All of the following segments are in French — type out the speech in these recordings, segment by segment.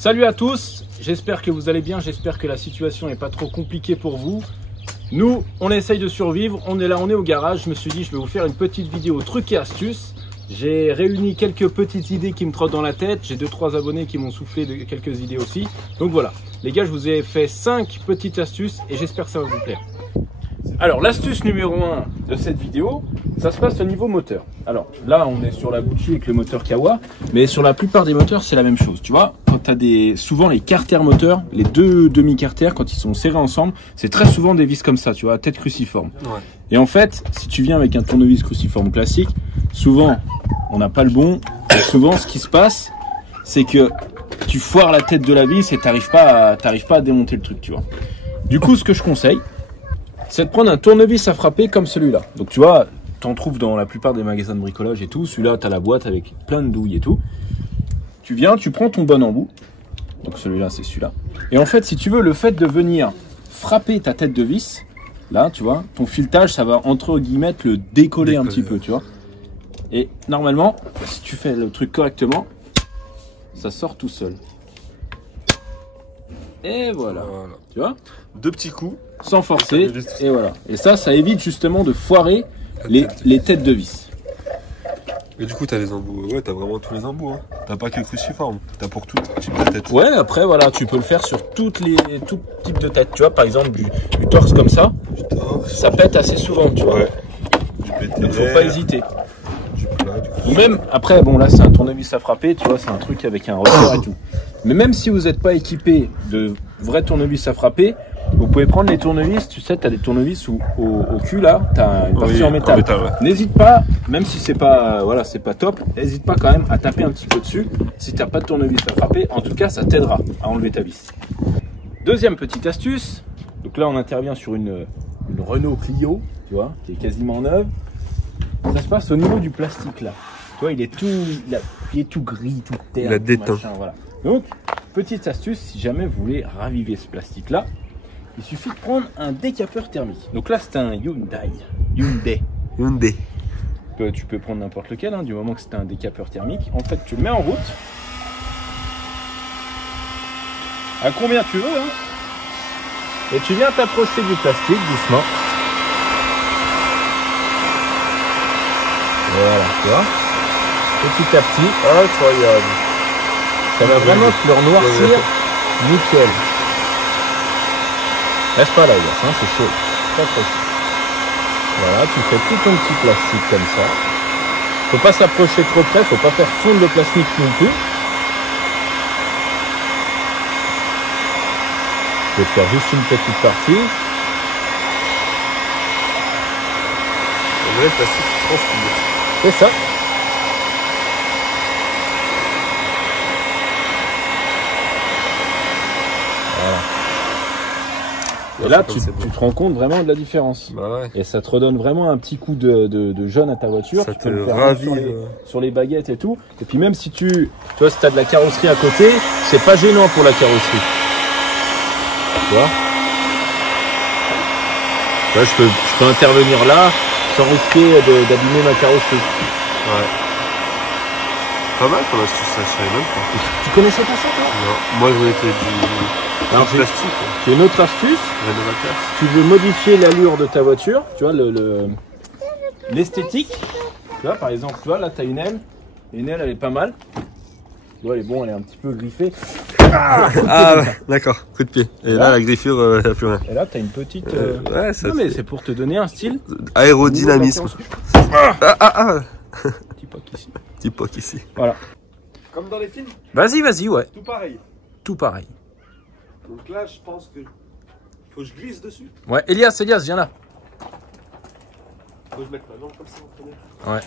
Salut à tous, j'espère que vous allez bien, j'espère que la situation n'est pas trop compliquée pour vous. Nous, on essaye de survivre, on est là, on est au garage. Je me suis dit, je vais vous faire une petite vidéo trucs et astuces. J'ai réuni quelques petites idées qui me trottent dans la tête. J'ai 2-3 abonnés qui m'ont soufflé de quelques idées aussi. Donc voilà, les gars, je vous ai fait 5 petites astuces et j'espère que ça va vous plaire. Alors, l'astuce numéro 1 de cette vidéo, ça se passe au niveau moteur. Alors là, on est sur la Gucci avec le moteur Kawa, mais sur la plupart des moteurs, c'est la même chose. Tu vois, quand tu as souvent les carters moteurs, les deux demi-carters, quand ils sont serrés ensemble, c'est très souvent des vis comme ça, tu vois, tête cruciforme. Ouais. Et en fait, si tu viens avec un tournevis cruciforme classique, souvent, on n'a pas le bon. Et souvent, ce qui se passe, c'est que tu foires la tête de la vis et t'arrives pas à démonter le truc, tu vois. Du coup, ce que je conseille, c'est de prendre un tournevis à frapper comme celui-là. Donc tu vois, t'en trouves dans la plupart des magasins de bricolage et tout. Celui-là, t'as la boîte avec plein de douilles et tout. Tu viens, tu prends ton bon embout. Donc celui-là, c'est celui-là. Et en fait, si tu veux, le fait de venir frapper ta tête de vis, là, tu vois, ton filetage, ça va entre guillemets le décoller un petit peu, tu vois. Et normalement, si tu fais le truc correctement, ça sort tout seul. Et voilà. Tu vois, 2 petits coups. Sans forcer, et voilà. Et ça évite justement de foirer les têtes de vis. Et du coup, t'as les embouts. Ouais, t'as vraiment tous les embouts. Hein. T'as pas que cruciforme. T'as pour tout type de tête. Ouais, après, voilà, tu peux le faire sur tout type de tête. Tu vois, par exemple, du torse comme ça, ça pète assez souvent, tu vois. Ouais. Donc, faut pas hésiter. Ou même, après, bon, là, c'est un tournevis à frapper, tu vois, c'est un truc avec un repère et tout. Mais même si vous n'êtes pas équipé de vrais tournevis à frapper, vous pouvez prendre les tournevis, tu sais, tu as des tournevis où au cul là, tu as une partie en métal. Ouais. N'hésite pas, même si c'est pas voilà, c'est pas top, n'hésite pas quand même à taper un petit peu dessus. Si tu n'as pas de tournevis à frapper, en tout cas, ça t'aidera à enlever ta vis. Deuxième petite astuce, donc là on intervient sur une Renault Clio, tu vois, qui est quasiment neuve. Ça se passe au niveau du plastique là. Tu vois, il est tout gris, tout terre. Il a déteint. Voilà. Donc, petite astuce, si jamais vous voulez raviver ce plastique là, il suffit de prendre un décapeur thermique. Donc là, c'est un Hyundai. Tu peux prendre n'importe lequel, hein, du moment que c'est un décapeur thermique. En fait, tu le mets en route. À combien tu veux, hein. Et tu viens t'approcher du plastique doucement. Voilà, tu vois. Petit à petit. Incroyable. Ça va vraiment te le noircir. Nickel. Lâche pas là, hein, c'est chaud. Pas trop chaud. Voilà, tu fais tout ton petit plastique comme ça. Faut pas s'approcher trop près, faut pas faire fondre le plastique non plus. Je vais te faire juste une petite partie. On dirait le plastique transpire. C'est ça. Et là, tu te rends compte vraiment de la différence. Bah ouais. Et ça te redonne vraiment un petit coup de jaune à ta voiture. Ça tu te peux le faire ravive sur les baguettes et tout. Et puis même si tu vois, si tu as de la carrosserie à côté, c'est pas gênant pour la carrosserie. Tu vois, là, je peux intervenir là sans risquer d'abîmer ma carrosserie. Ouais. Pas mal ton astuce, ça, je savais même pas. Tu connaissais pas ça, toi? Non, moi je voulais faire du plastique. J'ai une autre astuce. Tu veux modifier l'allure de ta voiture, tu vois, l'esthétique. Tu vois, par exemple, tu vois, là, tu as une aile. Une aile, elle est pas mal. Tu vois, elle est bon, elle est un petit peu griffée. Ah, d'accord, coup de pied. Et là, la griffure, il n'y a plus rien. Et là, tu as une petite... ouais, ça non, mais c'est pour te donner un style. Aérodynamisme. Petit poc ici. Petit poc ici. Voilà. Comme dans les films? Vas-y, ouais. Tout pareil. Tout pareil. Donc là, je pense que faut que je glisse dessus. Ouais, Elias, viens là. Faut que je mette ma langue comme ça en premier. Ouais.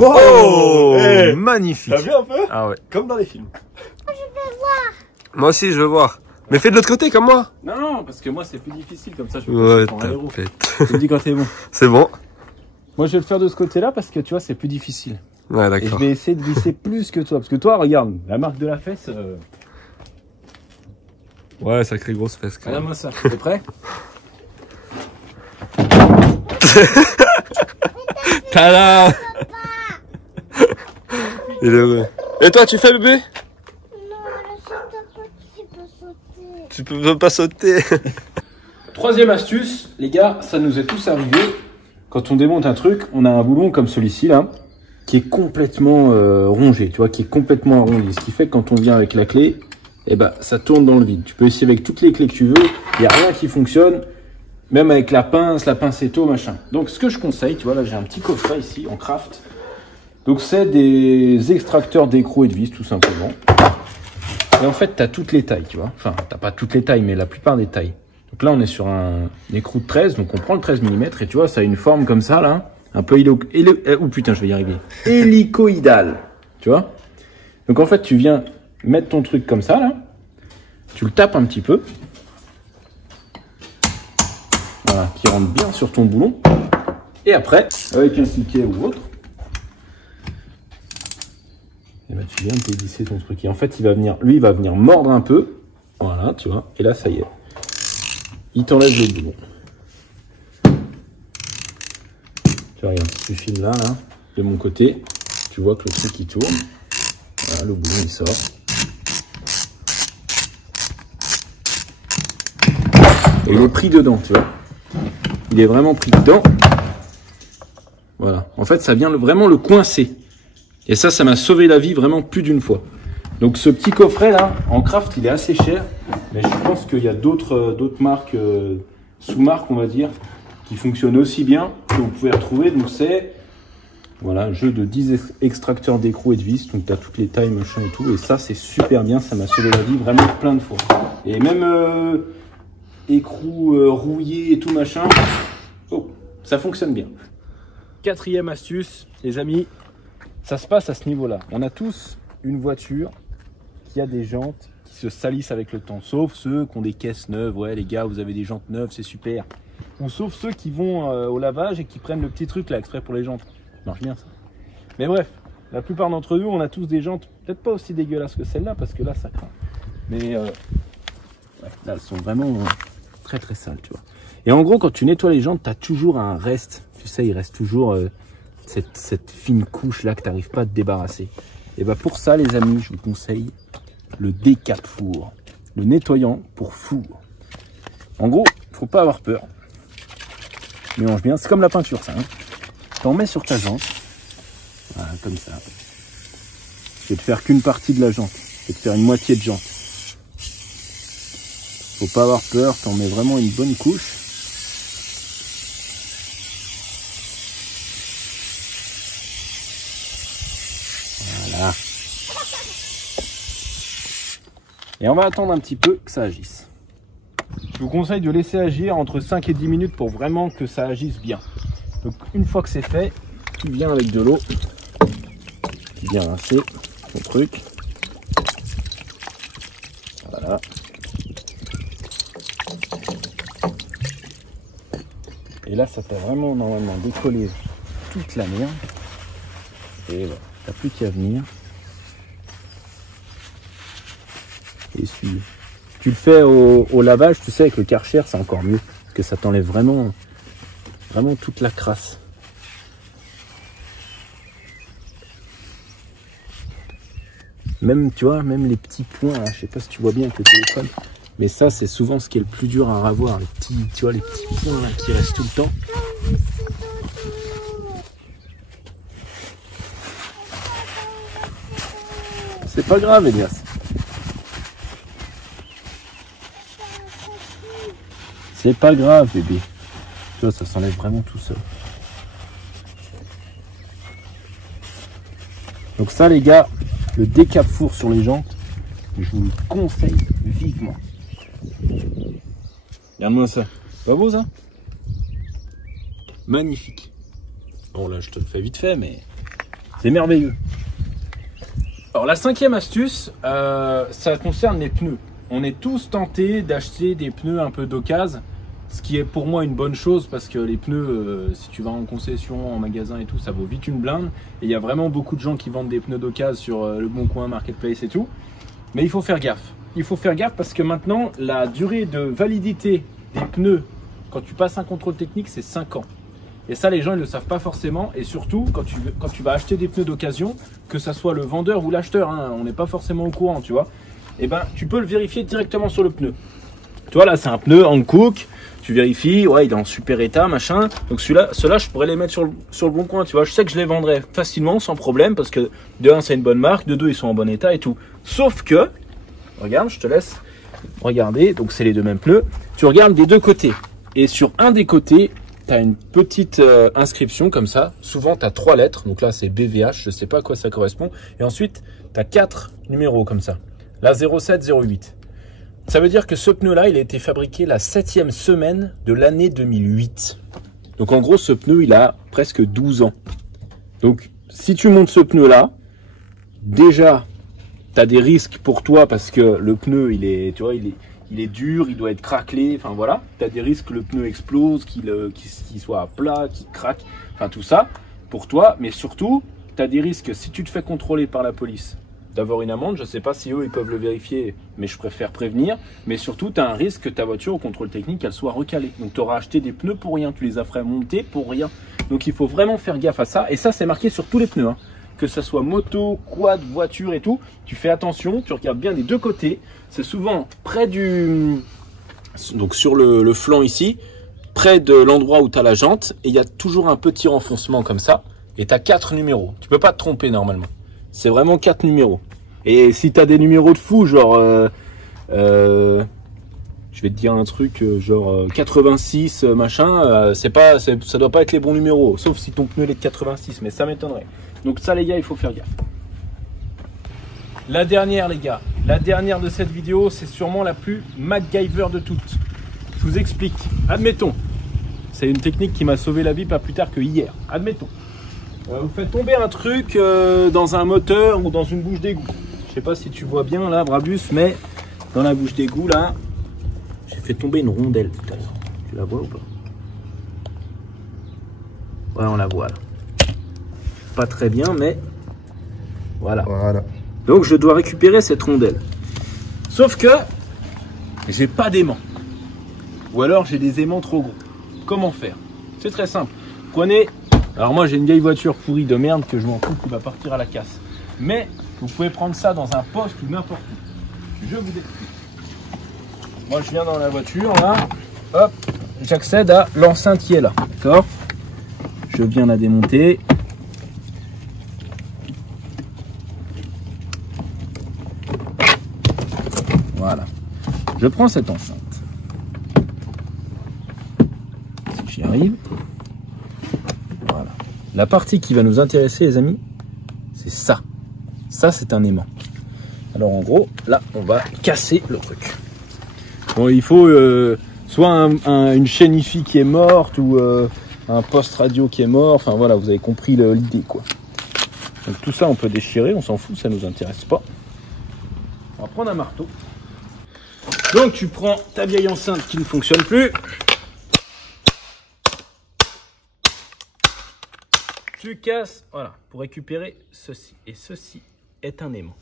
Oh, hey, magnifique. T'as vu un peu? Ah ouais. Comme dans les films. Je veux voir. Moi aussi, je veux voir. Mais fais de l'autre côté comme moi. Non, parce que moi c'est plus difficile comme ça. Je ouais, je me dis quand t'es bon. C'est bon. Moi je vais le faire de ce côté-là parce que tu vois c'est plus difficile. Ouais, d'accord. Et je vais essayer de glisser plus que toi. Parce que toi, regarde, la marque de la fesse. Ouais, sacrée grosse fesse. Regarde-moi ça. T'es prêt? Tada. Il est heureux. Et toi, tu fais bébé? Non, je sais pas sauter. Tu peux pas sauter. Troisième astuce, les gars, ça nous est tous arrivé. Quand on démonte un truc, on a un boulon comme celui-ci là, qui est complètement rongé, tu vois, qui est complètement arrondi. Ce qui fait que quand on vient avec la clé, eh ben, ça tourne dans le vide. Tu peux essayer avec toutes les clés que tu veux, il n'y a rien qui fonctionne, même avec la pincetto, machin. Donc ce que je conseille, tu vois, là j'ai un petit coffret ici en craft. Donc c'est des extracteurs d'écrou et de vis tout simplement. Et en fait, tu as toutes les tailles, tu vois. Enfin, tu n'as pas toutes les tailles, mais la plupart des tailles. Donc là, on est sur un écrou de 13, donc on prend le 13 mm et tu vois, ça a une forme comme ça, là, un peu oh putain, je vais y arriver. Hélicoïdale, tu vois. Donc en fait, tu viens mettre ton truc comme ça, là, tu le tapes un petit peu, voilà, qui rentre bien sur ton boulon, et après, avec un piquet ou autre, et ben, tu viens de dévisser ton truc. Et en fait, lui, il va venir mordre un peu, voilà, tu vois, et là, ça y est. Il t'enlève le boulon. Tu vois, regarde, tu filmes là, de mon côté, tu vois que le truc il tourne. Voilà, le boulon il sort. Et il est pris dedans, tu vois. Il est vraiment pris dedans. Voilà. En fait, ça vient vraiment le coincer. Et ça m'a sauvé la vie vraiment plus d'une fois. Donc ce petit coffret là, en craft, il est assez cher. Mais je pense qu'il y a d'autres marques, sous-marques on va dire, qui fonctionnent aussi bien, que vous pouvez retrouver. Donc c'est, voilà, un jeu de 10 extracteurs d'écrou et de vis. Donc tu as toutes les tailles, machin et tout. Et ça c'est super bien, ça m'a sauvé la vie vraiment plein de fois. Et même écrou rouillé et tout machin, oh, ça fonctionne bien. Quatrième astuce, les amis, ça se passe à ce niveau-là. On a tous une voiture qui a des jantes qui se salissent avec le temps, sauf ceux qui ont des caisses neuves. Ouais les gars, vous avez des jantes neuves, c'est super. Ou sauf ceux qui vont au lavage et qui prennent le petit truc là exprès pour les jantes. Ça marche bien ça. Mais bref, la plupart d'entre nous, on a tous des jantes peut-être pas aussi dégueulasses que celle-là, parce que là ça craint. Mais ouais, là elles sont vraiment très très sales, tu vois. Et en gros, quand tu nettoies les jantes, tu as toujours un reste. Tu sais, il reste toujours cette fine couche là que tu n'arrives pas à te débarrasser. Et bah pour ça les amis, je vous conseille le décap four, le nettoyant pour four. En gros, faut pas avoir peur. Mélange bien, c'est comme la peinture ça. Hein. T'en mets sur ta jante, voilà comme ça. Je vais te faire qu'une partie de la jante, je vais te faire une moitié de jante. Faut pas avoir peur, t'en mets vraiment une bonne couche. Voilà. Et on va attendre un petit peu que ça agisse. Je vous conseille de laisser agir entre 5 et 10 minutes pour vraiment que ça agisse bien. Donc une fois que c'est fait, tu viens avec de l'eau, tu viens rincer ton truc. Voilà. Et là, ça t'a vraiment normalement décollé toute la merde. Et voilà, t'as plus qu'à venir. Et suivre. Tu le fais au lavage, tu sais, avec le Karcher, c'est encore mieux. Parce que ça t'enlève vraiment toute la crasse. Même, tu vois, même les petits points, là, je sais pas si tu vois bien avec le téléphone. Mais ça, c'est souvent ce qui est le plus dur à ravoir. Les petits, tu vois, les petits points là, qui restent tout le temps. C'est pas grave, Elias. C'est pas grave, bébé. Tu vois, ça s'enlève vraiment tout seul. Donc ça, les gars, le décap four sur les jantes, je vous le conseille vivement. Regarde-moi ça. Pas beau, ça? Magnifique. Bon, là, je te le fais vite fait, mais c'est merveilleux. Alors, la cinquième astuce, ça concerne les pneus. On est tous tentés d'acheter des pneus un peu d'occasion, ce qui est pour moi une bonne chose parce que les pneus, si tu vas en concession, en magasin et tout, ça vaut vite une blinde. Et il y a vraiment beaucoup de gens qui vendent des pneus d'occasion sur le Bon Coin, Marketplace et tout. Mais il faut faire gaffe. Il faut faire gaffe parce que maintenant, la durée de validité des pneus, quand tu passes un contrôle technique, c'est 5 ans. Et ça, les gens, ils ne le savent pas forcément. Et surtout, quand tu vas acheter des pneus d'occasion, que ça soit le vendeur ou l'acheteur, hein, on n'est pas forcément au courant, tu vois. Et ben, tu peux le vérifier directement sur le pneu. Tu vois, là, c'est un pneu Hankook. Tu vérifies, ouais, il est en super état, machin. Donc ceux-là, je pourrais les mettre sur le bon coin, tu vois. Je sais que je les vendrais facilement, sans problème, parce que de 1, c'est une bonne marque, de 2, ils sont en bon état et tout. Sauf que, regarde, je te laisse regarder. Donc, c'est les deux mêmes pneus. Tu regardes des deux côtés. Et sur un des côtés, tu as une petite inscription comme ça. Souvent, tu as 3 lettres. Donc là, c'est BVH. Je ne sais pas à quoi ça correspond. Et ensuite, tu as 4 numéros comme ça. Là, 07, 08. Ça veut dire que ce pneu-là, il a été fabriqué la 7e semaine de l'année 2008. Donc, en gros, ce pneu, il a presque 12 ans. Donc, si tu montes ce pneu-là, déjà, tu as des risques pour toi parce que le pneu, il est, tu vois, il est dur, il doit être craquelé, enfin voilà. Tu as des risques que le pneu explose, qu'il soit à plat, qu'il craque, enfin tout ça pour toi. Mais surtout, tu as des risques, si tu te fais contrôler par la police, d'avoir une amende. Je ne sais pas si eux, ils peuvent le vérifier, mais je préfère prévenir. Mais surtout, tu as un risque que ta voiture, au contrôle technique, elle soit recalée. Donc, tu auras acheté des pneus pour rien, tu les as fait monter pour rien. Donc, il faut vraiment faire gaffe à ça. Et ça, c'est marqué sur tous les pneus, hein. Que ce soit moto, quad, voiture et tout, tu fais attention, tu regardes bien des deux côtés. C'est souvent près du... Donc sur le flanc ici, près de l'endroit où tu as la jante, et il y a toujours un petit renfoncement comme ça, et tu as 4 numéros. Tu peux pas te tromper normalement. C'est vraiment 4 numéros. Et si tu as des numéros de fou, genre... je vais te dire un truc genre 86 machin, ça doit pas être les bons numéros, sauf si ton pneu est de 86, mais ça m'étonnerait. Donc ça les gars, il faut faire gaffe. La dernière les gars, la dernière de cette vidéo, c'est sûrement la plus MacGyver de toutes. Je vous explique. Admettons, c'est une technique qui m'a sauvé la vie pas plus tard que hier. Admettons, vous faites tomber un truc dans un moteur ou dans une bouche d'égout. Je sais pas si tu vois bien là, Brabus, mais dans la bouche d'égout là, j'ai fait tomber une rondelle tout à l'heure. Tu la vois ou pas? Ouais, on la voit là. Pas très bien, mais voilà. Donc je dois récupérer cette rondelle. Sauf que j'ai pas d'aimant. Ou alors j'ai des aimants trop gros. Comment faire? C'est très simple. Prenez... Alors moi j'ai une vieille voiture pourrie de merde que je m'en fous qui va partir à la casse. Mais vous pouvez prendre ça dans un poste ou n'importe où. Je vous explique. Moi je viens dans la voiture là. Hop. J'accède à l'enceinte qui est là. D'accord? Je viens la démonter. Voilà. Je prends cette enceinte. Si j'y arrive. Voilà. La partie qui va nous intéresser, les amis, c'est ça. Ça, c'est un aimant. Alors, en gros, là, on va casser le truc. Bon, il faut soit une chaîne IFI qui est morte ou un poste radio qui est mort. Enfin, voilà, vous avez compris l'idée, quoi. Donc, tout ça, on peut déchirer. On s'en fout, ça nous intéresse pas. On va prendre un marteau. Donc tu prends ta vieille enceinte qui ne fonctionne plus. Tu casses, voilà, pour récupérer ceci. Et ceci est un aimant.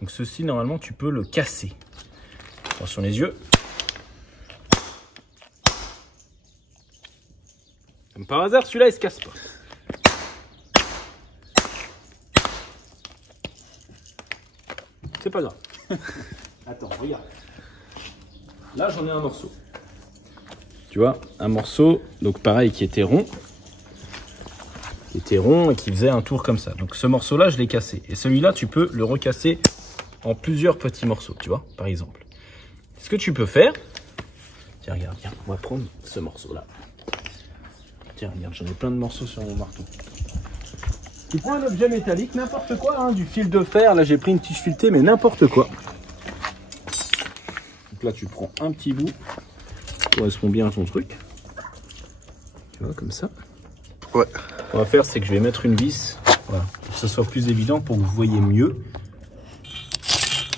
Donc ceci, normalement, tu peux le casser. Attention les yeux. Comme par hasard, celui-là, il se casse pas. C'est pas grave. Attends, regarde. Là, j'en ai un morceau. Tu vois, un morceau, donc pareil, qui était rond. Qui était rond et qui faisait un tour comme ça. Donc ce morceau-là, je l'ai cassé. Et celui-là, tu peux le recasser en plusieurs petits morceaux, tu vois, par exemple. Ce que tu peux faire... Tiens, regarde, viens, on va prendre ce morceau-là. Tiens, regarde, j'en ai plein de morceaux sur mon marteau. Tu prends un objet métallique, n'importe quoi, hein, du fil de fer. Là, j'ai pris une tige filetée, mais n'importe quoi. Là tu prends un petit bout qui correspond bien à ton truc, tu vois, comme ça. Ouais. Ce qu'on va faire, c'est que je vais mettre une vis, voilà, pour que ce soit plus évident, pour que vous voyez mieux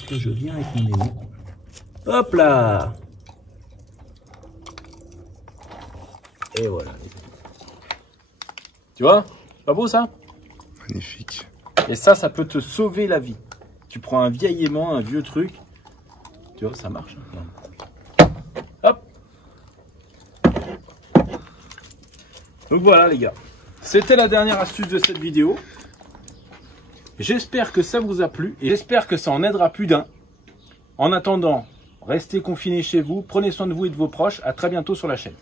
que je viens avec mon aimant. Hop là. Et voilà. Tu vois, pas beau ça? Magnifique. Et ça peut te sauver la vie. Tu prends un vieil aimant, un vieux truc. Tu vois, ça marche. Hop. Donc voilà les gars, c'était la dernière astuce de cette vidéo. J'espère que ça vous a plu et j'espère que ça en aidera plus d'un. En attendant, restez confinés chez vous, prenez soin de vous et de vos proches. À très bientôt sur la chaîne.